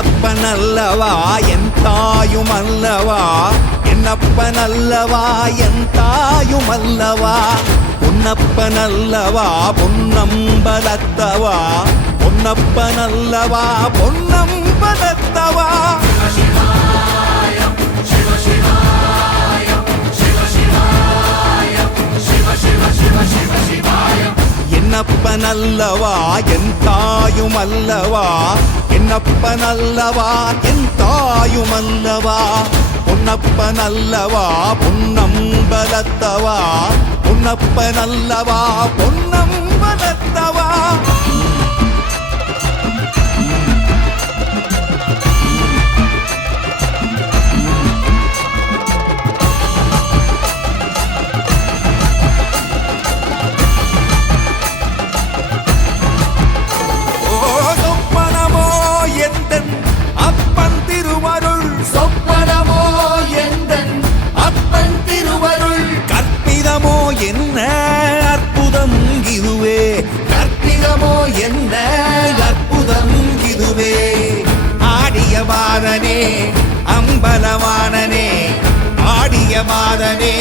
என்னப்பனல்லவா என் தாயுமல்லவா என்னப்பனல்லவா என் தாயுமல்லவா பொன்னப்பனல்லவா பொன்னம்பலத்தவா பொன்னப்பனல்லவா பொன்னம்பலத்தவா என்னப்பனல்லவா என் தாயுமல்லவா என்னப்பனல்லவா என் தாயுமல்லவா பொன்னப்பனல்லவா பொன்னம்பலத்தவா பொன்னப்பனல்லவா பொன்னம்பலத்தவா என்ன அற்புதம் இதுவே கற்பிதமோ என்ன அற்புதம் இதுவே ஆடிய மாதனே அம்பலவானனே ஆடிய மாதனே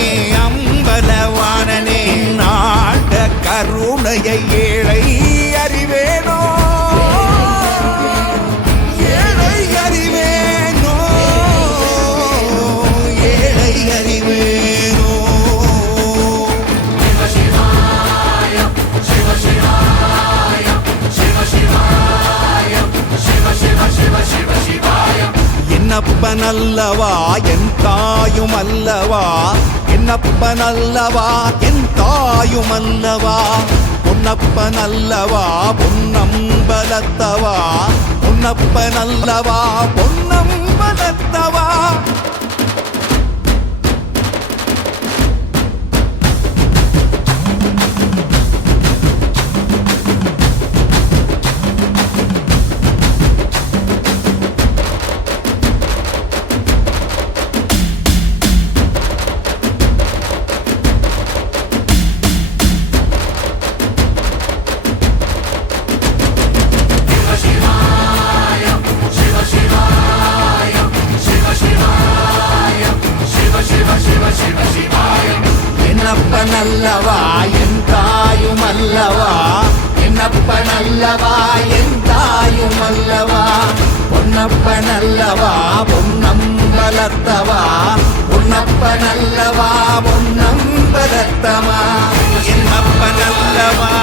அம்பலவானனே நாட கருணையை ஏழை அறிவேனோ ஏழை அறிவேனோ ஏழை அறிவேனோ என்னப்பனல்லவா என் தாயுமல்லவா என்னப்பனல்லவா என் தாயுமல்லவா பொன்னப்பனல்லவா பொன்னம்பலத்தவா பொன்னப்பனல்லவா பொன்னம்பலத்தவா என்னப்பனல்லவா என் தாயுமல்லவா என்னப்பனல்லவா என் தாயுமல்லவா பொன்னப்பனல்லவா பொன்னம்பலத்தவா பொன்னப்பனல்லவா பொன்னம்பலத்தவா என்னப்பனல்லவா